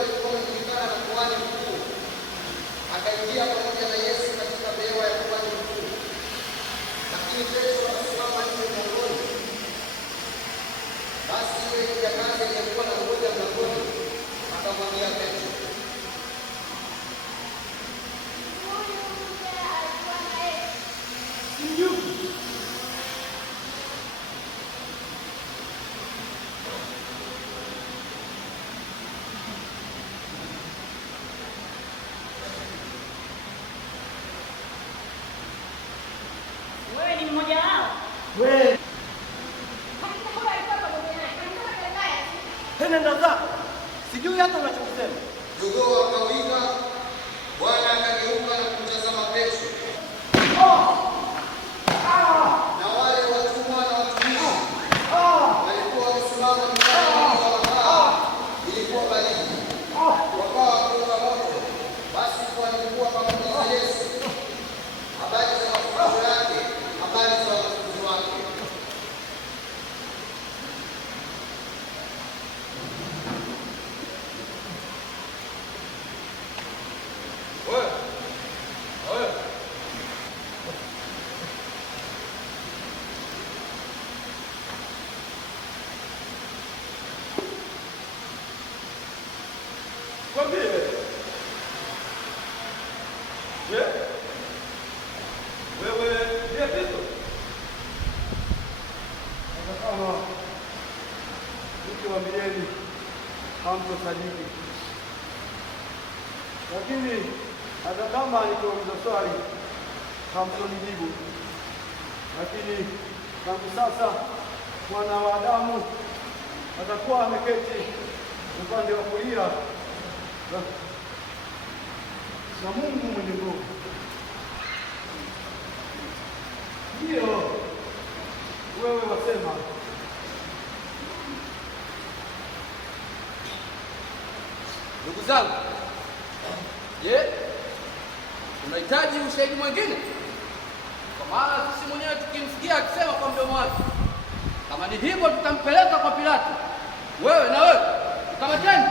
alikuwa anajulikana na kuhani mkuu, akaingia pamoja na Yesu katika behewa ya kuhani mkuu, lakini Petro akasimama nje mlangoni. Basi yule kijakazi aliyekuwa anangoja mlangoni akamwambia Petro, wewe ni mmoja wao? Wewe nenda zako, sijui hata unachosema. jogoo akawika. Bwana akageuka na kumtazama Petro, na wale watumwa na watumishi walikuwa wamesimama nyumbani wakaa, ilikuwa baridi, wakawa wakiunga moto. Basi kuhani mkuu akamuuliza Yesu habari za mafundisho yake, habari za wanafunzi wake. Kwambie. Je? Wewe ndiye Kristo? Hata kama nikiwaambieni hamtosadiki, lakini hata kama nikiuliza swali hamtonijibu, lakini tangu sasa Mwana wa Adamu atakuwa ameketi upande wa kulia na Mungu mwenye nguvu. Ndiyo wewe wasema. Ndugu zangu, je, unahitaji ushahidi mwingine? Kwa maana sisi mwenyewe tukimsikia akisema kwa mdomo wake, kama ni hivyo tutampeleka kwa Pilato. Wewe na wewe ukamateni.